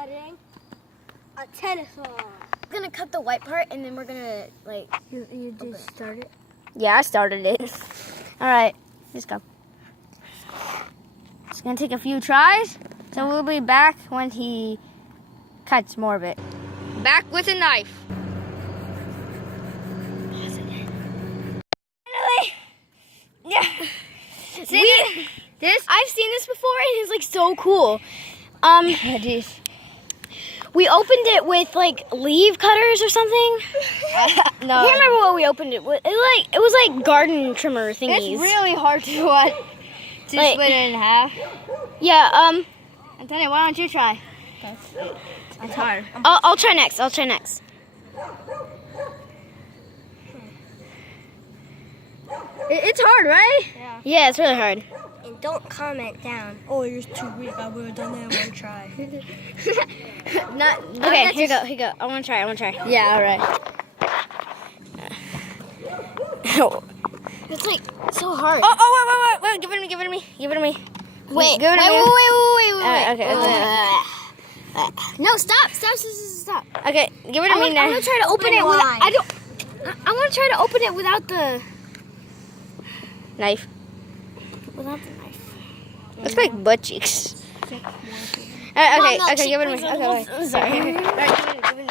cutting a tennis ball. We're gonna cut the white part and then we're gonna like. You just start it? Yeah, I started it. All right, let's go. It's gonna take a few tries, so we'll be back when he cuts more of it. Back with a knife. Yeah. See this? I've seen this before, and it's like so cool. Jeez. We opened it with like leaf cutters or something. No. I can't remember what we opened it with. It was like garden trimmer thingies. It's really hard to Like- split it in half. Yeah. Antonio, why don't you try? It's hard. I'll try next. I'll try next. It's hard, right? Yeah. Yeah, it's really hard. And don't comment down. Oh, you're too weak. I would have done that in one try. Okay, here you go. I want to try. Yeah, all right. It's like so hard. Oh, wait. Give it to me. Wait. Give it to me. Okay. No, stop. Okay, give it to me now. I want to try to open it without. I want to try to open it without the Knife. knife. Looks like butt cheeks. Okay, give it to me. Okay, wait. Sorry. Give it to me.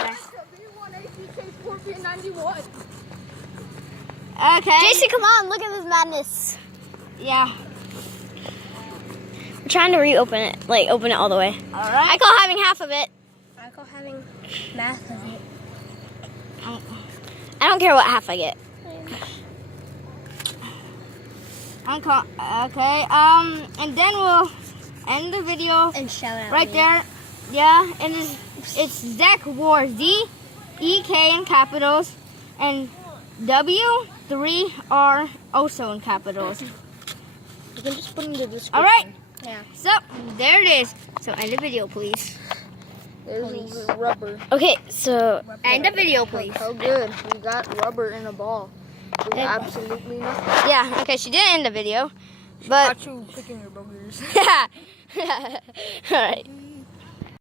Okay. Jason, come on! Look at this madness. Yeah. We're trying to reopen it, like open it all the way. All right. I call having half of it. I call having math of it. I don't care what half I get. Okay. And then we'll end the video And shout out right there. Yeah. And it's Zek War, Z-E-K in capitals, and W3R also in capitals. You can just put in the description. All right. Yeah. So there it is. So end the video, please. There's rubber. Okay, so End the video, please. How good. We got rubber in a ball. With absolutely nothing. Yeah. Okay. She didn't end the video, but Got you picking your boogers. yeah. All right.